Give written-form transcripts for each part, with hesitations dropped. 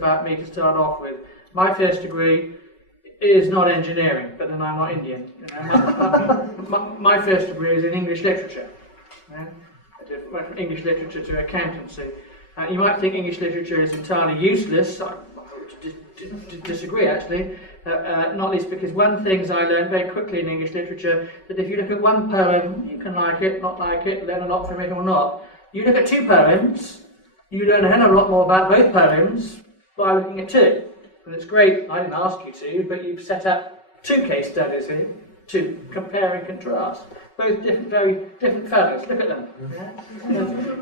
about me to start off with. My first degree is not engineering, but then I'm not Indian. My first degree is in English literature. I went from English literature to accountancy. You might think English literature is entirely useless. I would disagree, actually. Not least because one thing I learned very quickly in English literature, that if you look at one poem, you can like it, not like it, learn a lot from it or not. You look at two poems, you learn a hell of a lot more about both poems by looking at two. And it's great, I didn't ask you to, but you've set up two case studies here to compare and contrast. Both very different fellows, look at them. Yeah?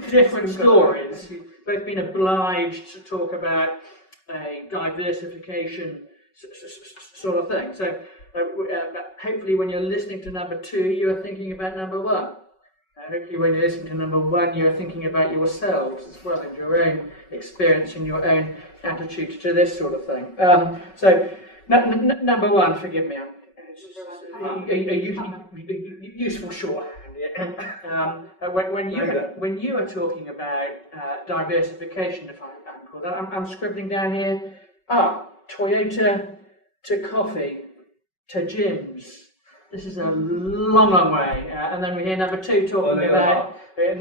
Different stories. You've both been obliged to talk about a diversification sort of thing. So hopefully when you're listening to number two, you're thinking about number one. Hopefully when you're listening to number one, you're thinking about yourselves as well, and your own experience and your own attitude to this sort of thing. So number one, forgive me, a useful shorthand. When you are talking about diversification, if I can call that, I'm scribbling down here, Toyota to coffee to gyms. This is a long, long way. And then we hear number two talking about, we're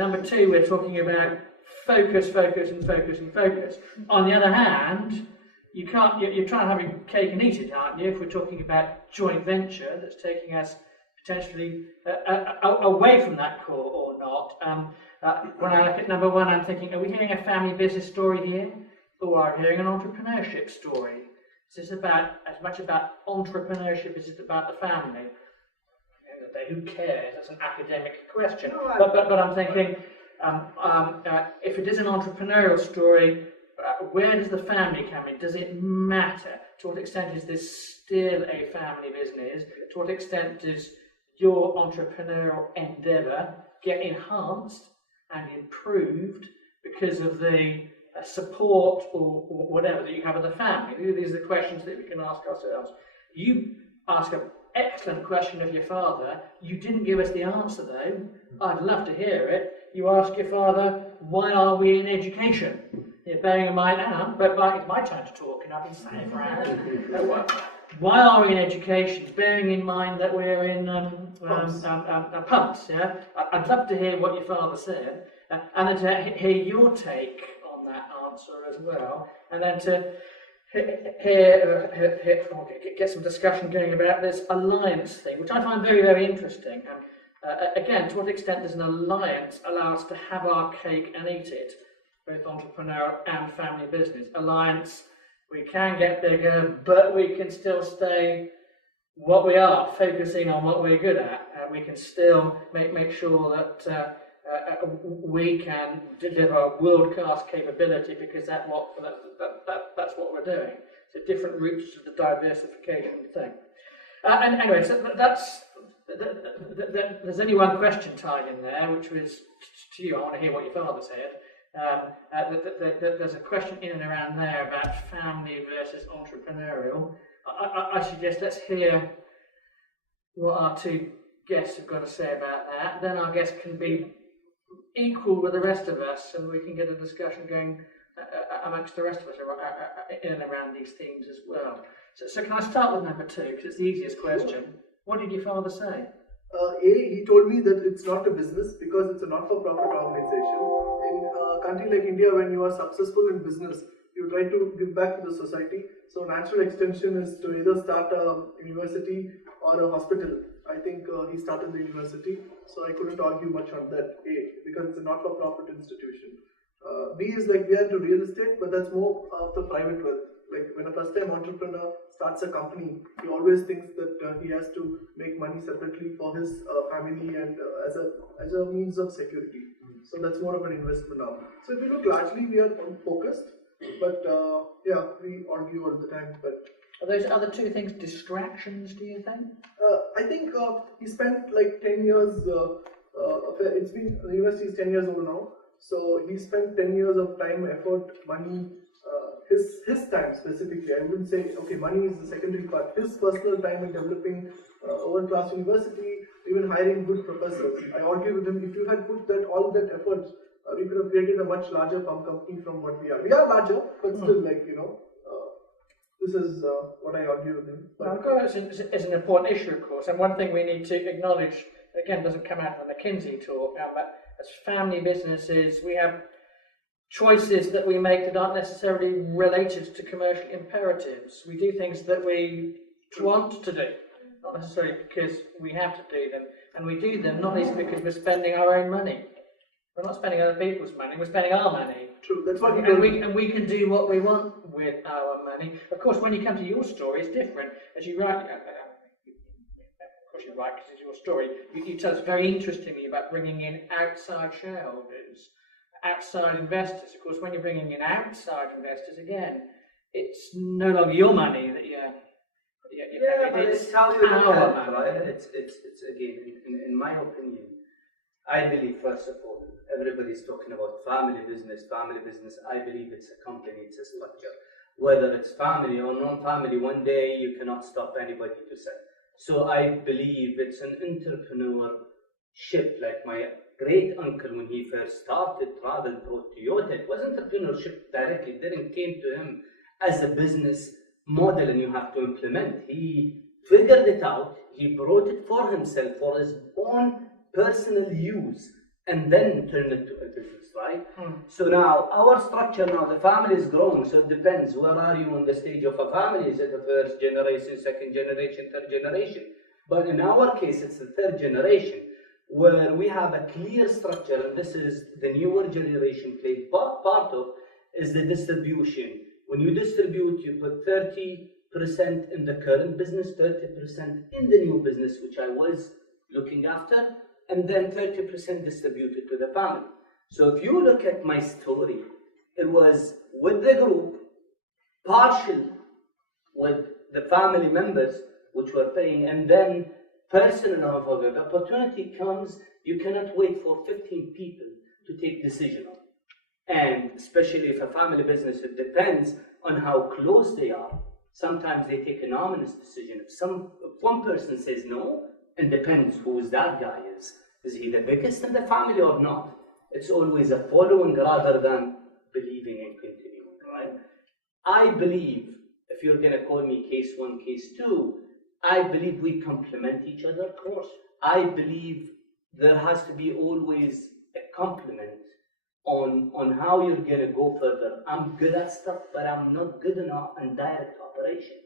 talking about focus, focus, and focus, and focus. On the other hand, you're trying to have your cake and eat it, aren't you? If we're talking about joint venture that's taking us potentially away from that core or not. When I look at number one, I'm thinking, are we hearing a family business story here? Or are we hearing an entrepreneurship story? Is this about as much about entrepreneurship as it is about the family? Who cares? That's an academic question. But I'm thinking, if it is an entrepreneurial story, where does the family come in? Does it matter? To what extent is this still a family business? To what extent does your entrepreneurial endeavour get enhanced and improved because of the support or whatever that you have of the family? These are the questions that we can ask ourselves. You ask an excellent question of your father. You didn't give us the answer though. I'd love to hear it. You ask your father, why are we in education? You're bearing in mind now, but it's my turn to talk, and I've been saying for hours. Why are we in education? Bearing in mind that we're in pumps, yeah? I'd love to hear what your father said, and then to hear your take on that answer as well, and then to get some discussion going about this alliance thing, which I find very, very interesting. Again, to what extent does an alliance allow us to have our cake and eat it, both entrepreneurial and family business? Alliance, we can get bigger, but we can still stay what we are, focusing on what we're good at. We can still make sure that we can deliver world-class capability, because that's what we're doing. So different routes to the diversification thing. And anyway, so there's only one question tied in there, which was to you. I want to hear what your father said. There's a question in and around there about family versus entrepreneurial. I suggest let's hear what our two guests have got to say about that. Then our guests can be equal with the rest of us, and we can get a discussion going amongst the rest of us in and around these themes as well. So can I start with number two, because it's the easiest question. What did your father say? He told me that it's not a business because it's a not-for-profit organization. In a country like India, when you are successful in business, you try to give back to the society. So natural extension is to either start a university or a hospital. I think he started the university, so I couldn't argue much on that, because it's a not-for-profit institution. B is like we are into real estate, but that's more of the private wealth. Like when a first-time entrepreneur starts a company, he always thinks that he has to make money separately for his family and as a means of security. So that's more of an investment now. So if you look, largely we are focused, but we argue all the time. But are those other two things distractions, do you think? I think he spent like 10 years. It's been the university is 10 years old now. So he spent 10 years of time, effort, money, his time specifically. I wouldn't say, okay, money is the secondary part. His personal time in developing a world-class university, even hiring good professors. I argue with him, if you had put all that effort we could have created a much larger pump company from what we are. We are larger, but still, this is what I argue with him. It's an important issue, of course, and one thing we need to acknowledge, again, doesn't come out of the McKinsey talk, but as family businesses, we have choices that we make that aren't necessarily related to commercial imperatives. We do things that we want to do, not necessarily because we have to do them, and we do them not least because we're spending our own money. We're not spending other people's money, we're spending our money. True, that's what and we can do what we want with our money. Of course, when you come to your story, it's different. As you write, of course you're right, because it's your story, you tell us very interestingly about bringing in outside shareholders, outside investors. Of course, when you're bringing in outside investors, again, it's no longer your money that you're but it's how you look at it, right? It's again, in my opinion, I believe, first of all, everybody's talking about family business. I believe it's a company, it's a structure. Whether it's family or non-family, one day you cannot stop anybody to sell. So I believe it's an entrepreneurship, like my great uncle, when he first started travel brought Toyota, it was entrepreneurship directly. It didn't came to him as a business model and you have to implement. He figured it out, he brought it for himself, for his own personal use, and then turned it to a business, right? So now, our structure now, the family is growing, so it depends, where are you on the stage of a family? Is it the first generation, second generation, third generation? But in our case, it's the third generation, where we have a clear structure, and this is the newer generation played part of, is the distribution. When you distribute, you put 30% in the current business, 30% in the new business, which I was looking after, and then 30% distributed to the family. So if you look at my story, it was with the group, partial with the family members, which were paying, and then personal half of it. The opportunity comes, you cannot wait for 15 people to take decision on. And especially if a family business, it depends on how close they are. Sometimes they take an ominous decision. If one person says no, it depends who that guy is. Is he the biggest in the family or not? It's always a following rather than believing and continuing, right? I believe, if you're going to call me case one, case two, I believe we complement each other, of course. I believe there has to be always a complement on how you're going to go further. I'm good at stuff, but I'm not good enough in direct operation.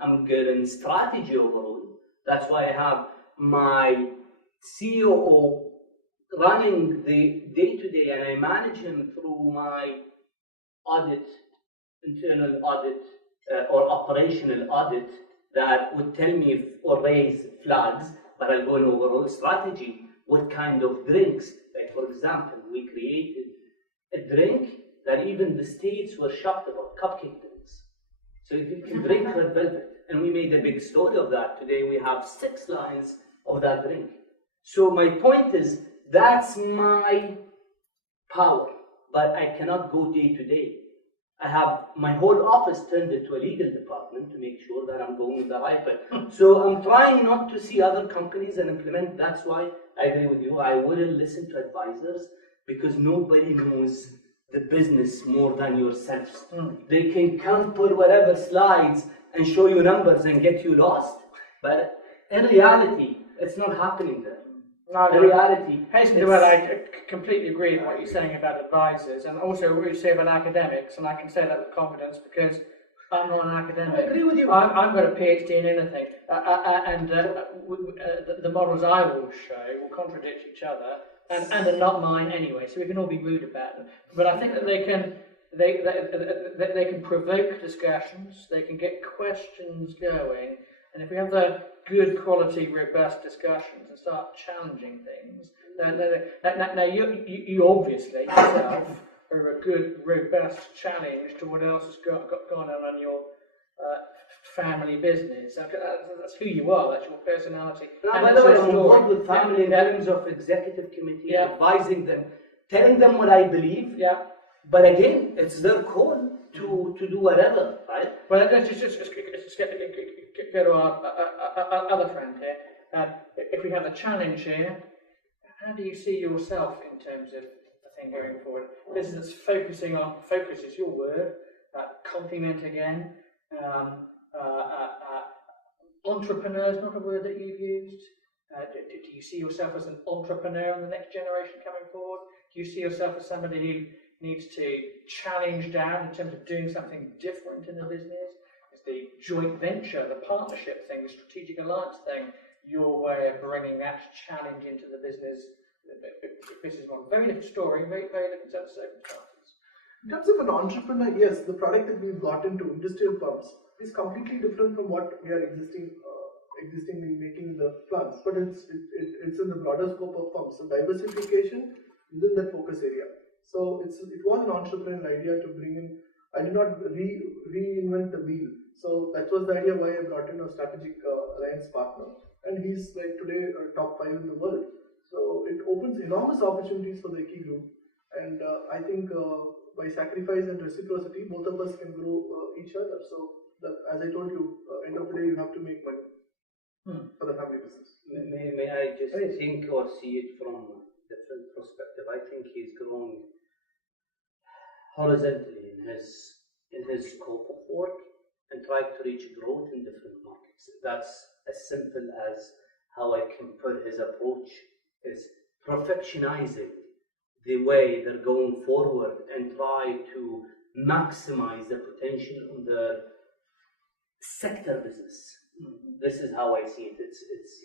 I'm good in strategy overall. That's why I have my COO running the day-to-day, and I manage him through my audit, internal audit or operational audit that would tell me or raise flags, but I'll go in overall strategy, what kind of drinks. Like for example, we created a drink that even the States were shocked about, cupcake drinks. So you can drink red velvet, and we made a big story of that. Today we have 6 lines of that drink. So my point is, that's my power, but I cannot go day to day. I have my whole office turned into a legal department to make sure that I'm going the right way. So I'm trying not to see other companies and implement. That's why I agree with you. I wouldn't listen to advisors because nobody knows the business more than yourselves. They can put whatever slides and show you numbers and get you lost. But in reality, it's not happening there. No, in reality, well, I completely agree with what you're saying about advisors, and also what you say about academics, and I can say that with confidence because I'm not an academic. I agree with you. I've got a PhD in anything, and the models I will show will contradict each other, and are not mine anyway. So we can all be rude about them. But I think that they can provoke discussions. They can get questions going, and if we have the good quality, robust discussions and start challenging things. Now you obviously yourself are a good, robust challenge to what else has got going on your family business. That's who you are. That's your personality. By the way, I'm on board with family in terms of executive committee, advising them, telling them what I believe. Yeah. But again, it's their call to do whatever, right? Well, let's just go to our other friend here. If we have a challenge here, how do you see yourself in terms of the thing going forward. Business that's focusing on, focus is your word, complement again. Entrepreneur is not a word that you've used. Do you see yourself as an entrepreneur in the next generation coming forward? Do you see yourself as somebody who needs to challenge down in terms of doing something different in the business? Is the joint venture, the partnership thing, the strategic alliance thing, your way of bringing that challenge into the business? This is one very different story, very, very different set of circumstances. In terms of an entrepreneur, yes, the product that we've got into, industrial pumps, is completely different from what we are existingly making the plants, but it's in the broader scope of pumps. So diversification within that focus area. So it was an entrepreneurial idea to bring in. I did not reinvent the wheel. So that was the idea why I brought in a strategic alliance partner, and he's like today top 5 in the world. So it opens enormous opportunities for the EKKI group, and I think by sacrifice and reciprocity, both of us can grow each other. So that, as I told you, end of the day, you have to make money for the family business. May I just think or see it from a different perspective? I think he's growing horizontally in his scope of work and trying to reach growth in different markets. That's as simple as how I can put his approach is perfectionizing the way they're going forward and try to maximize the potential on the sector business. This is how I see it.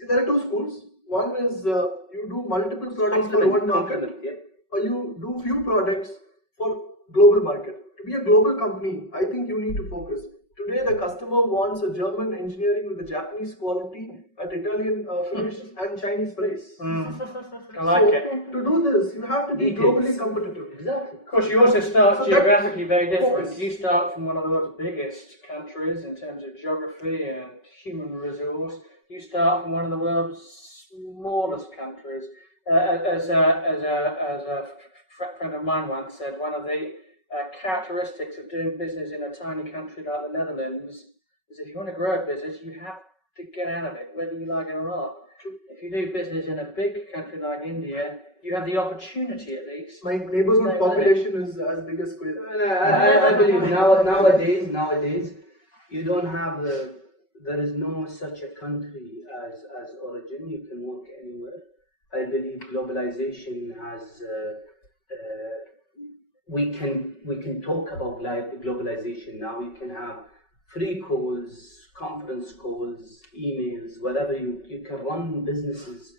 There are two schools. One is you do multiple products for one market, or you do few products for global market. To be a global company, I think you need to focus. Today, the customer wants a German engineering with a Japanese quality, an Italian finish, and Chinese price. I like it. To do this, you have to be globally competitive. Exactly. Of course, you also start geographically very different. You start from one of the world's biggest countries in terms of geography and human resource. You start from one of the world's smallest countries. As a friend of mine once said, one of the characteristics of doing business in a tiny country like the Netherlands is if you want to grow a business, you have to get out of it, whether you like it or not. If you do business in a big country like India, you have the opportunity at least. My neighborhood population is as big as Kuwait. I believe nowadays you don't have there is no such a country as origin. You can work anywhere. I believe globalization has we can talk about globalization now. We can have free calls, conference calls, emails, whatever. You can run businesses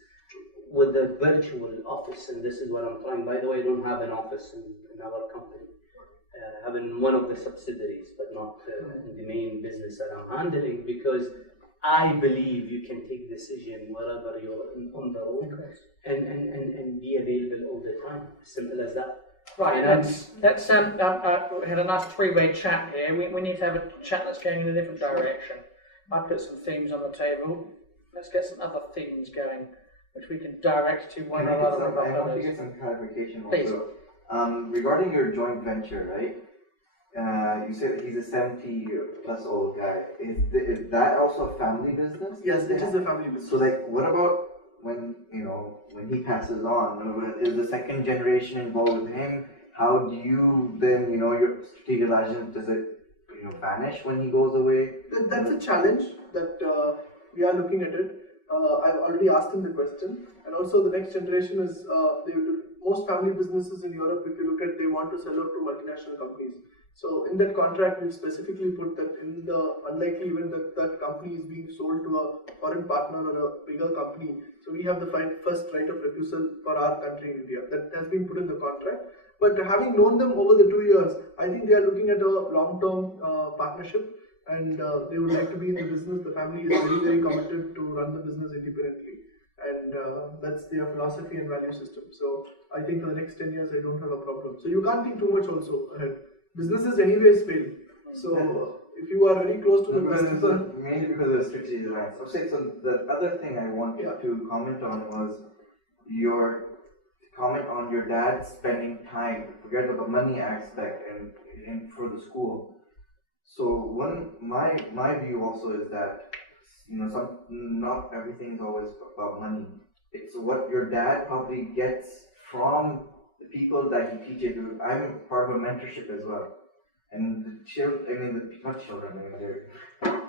with a virtual office, and this is what I'm trying. By the way, I don't have an office in our company. Having one of the subsidiaries, but not in the main business that I'm handling, because I believe you can take decision wherever you're on the road and be available all the time. Simple as that. Right, let's we had a nice three-way chat here. We need to have a chat that's going in a different direction. I put some themes on the table. Let's get some other themes going, which we can direct to one or other of our I want to get some clarification also. Regarding your joint venture, right? You said he's a 70+ old guy. Is that also a family business? Yes, it is a family business. So, like, what about when he passes on? Is the second generation involved with him? How do you then, your strategic alliance, does it, vanish when he goes away? That's a challenge that we are looking at it. I've already asked him the question, and also the next generation is most family businesses in Europe. If you look at, they want to sell out to multinational companies. So in that contract, we've specifically put that in the unlikely event that company is being sold to a foreign partner or a bigger company. So we have the first right of refusal for our country in India. That has been put in the contract. But having known them over the 2 years, I think they are looking at a long-term partnership, and they would like to be in the business. The family is very, very committed to run the business independently, and that's their philosophy and value system. So I think for the next 10 years, I don't have a problem. So you can't think too much also ahead. Businesses anyways fail. So if you are very close to the business, mainly because of the strategic alliance. Okay, so the other thing I wanted to comment on was your comment on your dad spending time, forget about the money aspect and for the school. So my view also is that not everything is always about money. It's what your dad probably gets from the people that you teach it to, I'm part of a mentorship as well. And the children, not children,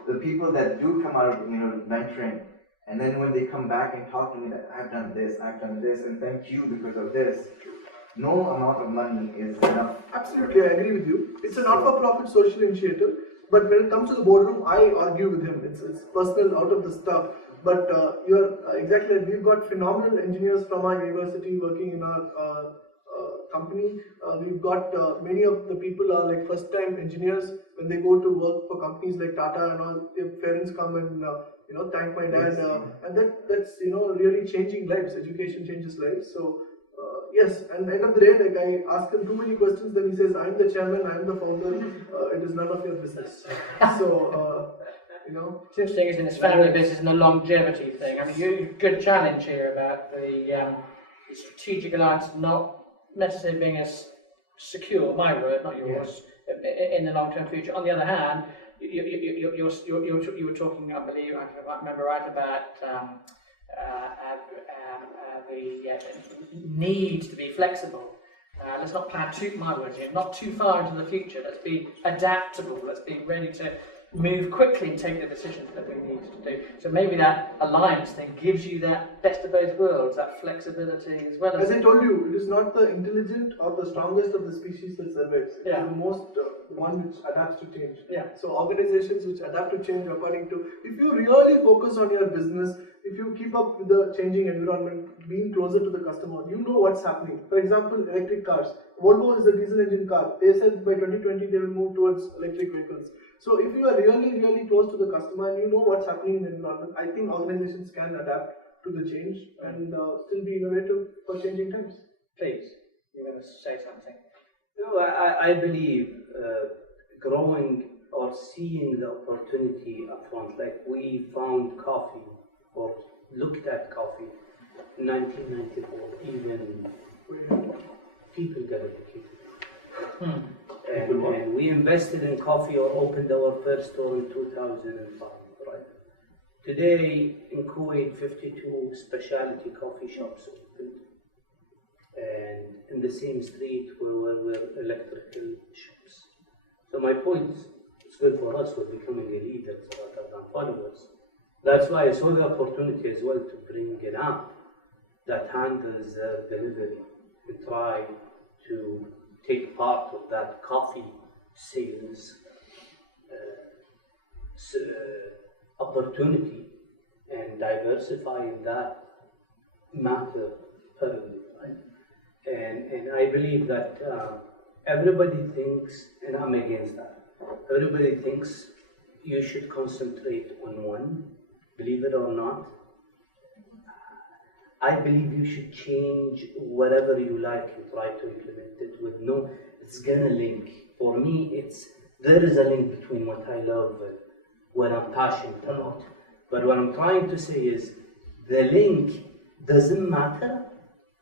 the people that do come out of, mentoring, and then when they come back and talk to me that I've done this, and thank you because of this, no amount of money is enough. Absolutely, I agree with you. It's a not-for-profit social initiative, but when it comes to the boardroom, I argue with him. It's personal, out of the stuff. But you're exactly right. We've got phenomenal engineers from our university working in our company. We've got many of the people are like first-time engineers. When they go to work for companies like Tata and all, their parents come and thank my dad, and that's really changing lives. Education changes lives. So. Yes, and end of the day, like I ask him too many questions, then he says, "I'm the chairman, I'm the founder. It is none of your business." So, It's interesting, isn't it? It's family business and the longevity thing. I mean, you good challenge here about the strategic alliance not necessarily being as secure. My word, not yours. In the long-term future. On the other hand, you were talking, I believe, I remember right about. The need to be flexible. Let's not plan my words here, not too far into the future. Let's be adaptable. Let's be ready to move quickly and take the decisions that we need to do. So maybe that alliance thing gives you that best of both worlds, that flexibility as well as. As I told you, it is not the intelligent or the strongest of the species that survives. It is the most one which adapts to change. Yeah. So organizations which adapt to change according to, if you really focus on your business, if you keep up with the changing environment, being closer to the customer, you know what's happening. For example, electric cars. Volvo is a diesel engine car. They said by 2020 they will move towards electric vehicles. So if you are really, really close to the customer and you know what's happening in the environment, I think organizations can adapt to the change and still be innovative for changing times. Please, you're going to say something. No, I believe growing or seeing the opportunity up front, like we found coffee or looked at coffee in 1994, even people got educated. And we invested in coffee or opened our first store in 2005, right? Today in Kuwait, 52 specialty coffee shops opened. And in the same street were electrical shops. So my point is, it's good for us, we're becoming a leader rather than followers. That's why I saw the opportunity as well to bring an app that handles delivery and try to take part of that coffee sales opportunity and diversify in that matter thoroughly, right? And I believe that everybody thinks, and I'm against that, everybody thinks you should concentrate on one, believe it or not. I believe you should change whatever you like and try to implement it with it's gonna link. For me, there is a link between what I love and what I'm passionate about. But what I'm trying to say is, the link doesn't matter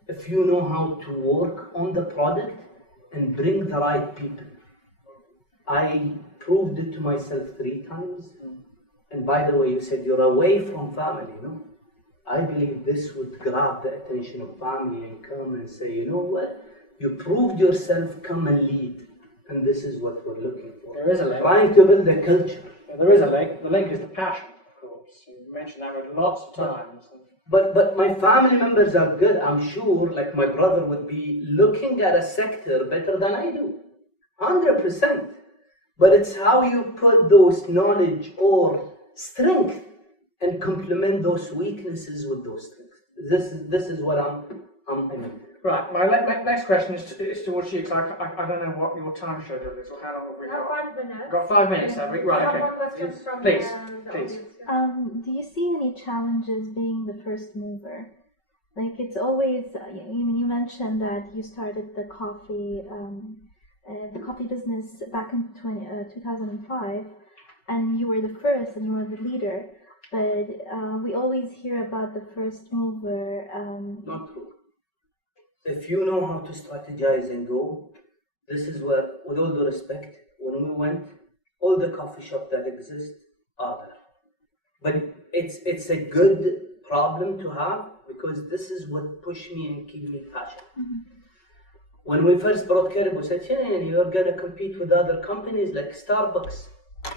if you know how to work on the product and bring the right people. I proved it to myself 3 times. And by the way, you said you're away from family, no? I believe this would grab the attention of family and come and say, you know what? You proved yourself, come and lead. And this is what we're looking for. There is a link. Trying to build a culture. There is a link. The link is the passion, of course. You mentioned that lots of times. But my family members are good. I'm sure, like my brother would be looking at a sector better than I do. 100%. But it's how you put those knowledge or strength and complement those weaknesses with those strengths. This is what I'm in. Right, my next question is towards you, because I don't know what your time schedule is, or how long have we got? 5 minutes. Got 5 minutes, have we? Right, okay. More questions from Please, the please. audience. Do you see any challenges being the first mover? Like, it's always, you mentioned that you started the coffee business back in 2005, and you were the first and you were the leader, but we always hear about the first mover. Not true. If you know how to strategize and go, this is where, with all due respect, when we went, all the coffee shops that exist are there. But it's a good problem to have, because this is what pushed me and gave me passion. When we first brought Caribou, we said, yeah, you're going to compete with other companies like Starbucks.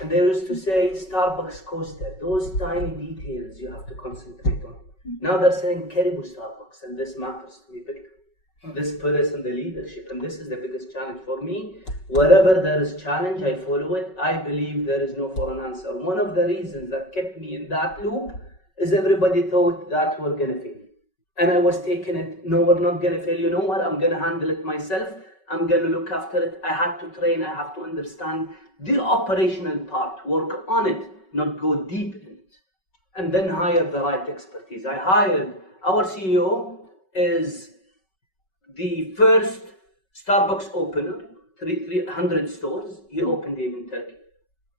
And they used to say, Starbucks Coaster, those tiny details you have to concentrate on. Now they're saying Caribou Starbucks, and this matters to me big time. This put us in the leadership, and this is the biggest challenge for me. Wherever there is challenge, I follow it. I believe there is no foreign answer. One of the reasons that kept me in that loop is everybody thought that we're going to fail. And I was taking it, no, we're not going to fail. You know what? I'm going to handle it myself. I'm going to look after it. I had to train. I have to understand the operational part, work on it, not go deep in it. And then hire the right expertise. I hired, our CEO is the first Starbucks opener, 300 stores. He opened it in Turkey.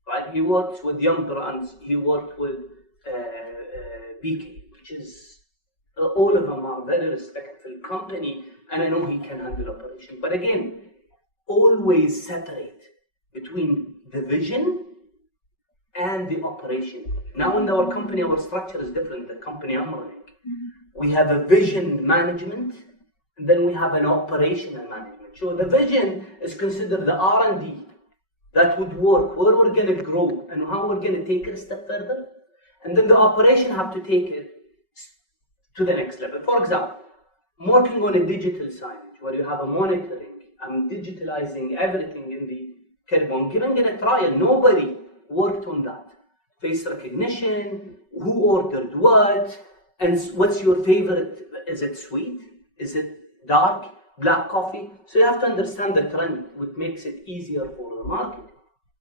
Right? He works with young brands. He worked with EKKI, which is all of them are very respectful company, and I know he can handle operation. But again, always separate between the vision and the operation. Now in our company, our structure is different, the company I'm running. We have a vision management, and then we have an operational management. So the vision is considered the R&D that would work, where we're going to grow, and how we're going to take it a step further. And then the operation have to take it to the next level. For example, I'm working on a digital signage where you have a monitoring. I'm digitalizing everything in the Caribou. I'm giving it a trial. Nobody worked on that. Face recognition, who ordered what, and what's your favorite? Is it sweet? Is it dark? Black coffee? So you have to understand the trend, which makes it easier for the market,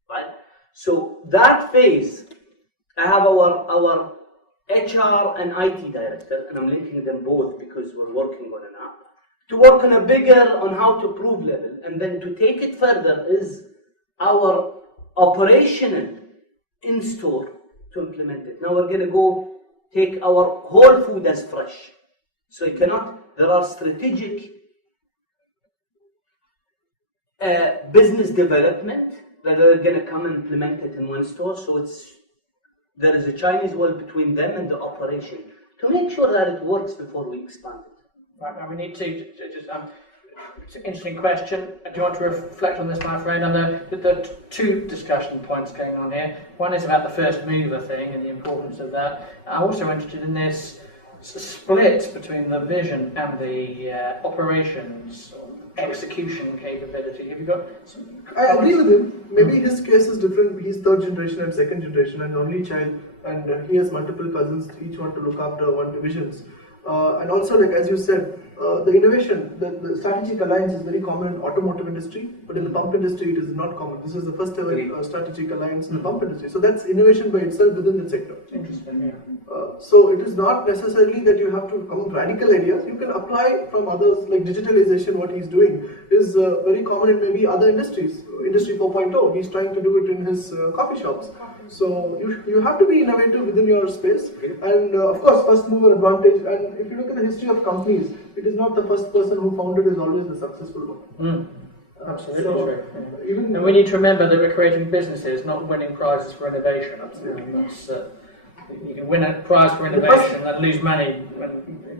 right? So that phase, I have our HR and IT director, and I'm linking them both because we're working on an app, to work on a bigger, on how to prove level, and then to take it further is our operational in-store to implement it. Now we're going to go take our whole food as fresh. So you cannot, there are strategic business development that are going to come and implement it in one store. So there is a Chinese wall between them and the operation to make sure that it works before we expand it. Right, now we need to just, it's an interesting question. Do you want to reflect on this, my friend? And there are two discussion points going on here. One is about the first mover thing and the importance of that. I'm also interested in this split between the vision and the operations or execution capability. Have you got some comments? I agree with him. Maybe his case is different. He's third generation and second generation and only child, and he has multiple cousins, each one to look after one divisions. And also, like as you said, the innovation, the strategic alliance is very common in automotive industry, but in the pump industry it is not common. This is the first ever strategic alliance in the pump industry. So that's innovation by itself within the sector. Interesting, yeah. So it is not necessarily that you have to come with radical ideas. You can apply from others, like digitalization. What he's doing is very common in maybe other industries. Industry 4.0, he's trying to do it in his coffee shops. So you have to be innovative within your space, and of course first mover advantage. And if you look at the history of companies, it is not the first person who founded is always the successful one. Absolutely So, true. Yeah. And we need to remember that we're creating businesses, not winning prizes for innovation. Absolutely. That's, you can win a prize for innovation and lose money.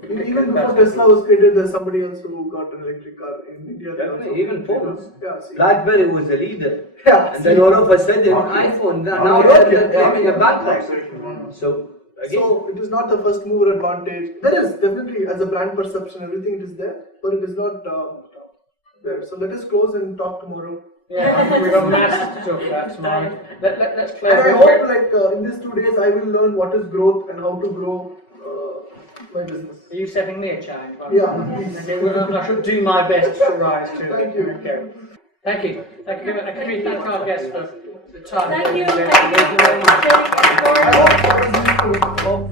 Even before Tesla was created, there's somebody else who got an electric car in India. Even phones. Yeah, BlackBerry was a leader. Yeah, and then all of a sudden, iPhone. Now they're claiming a backlash. So it is not the first mover advantage. There is definitely, as a brand perception, everything it is there, but it is not there. So let us close and talk tomorrow. Yeah, we've got mass to talk about tomorrow. Let's close. And I hope, like in these 2 days, I will learn what is growth and how to grow my business. Are you setting me a challenge? Yeah. Okay, well, I should do my best to rise to it. Thank you. Okay. Thank you. Thank you. Thank our guests for the time. Thank you. Thank you very much. I hope that was useful.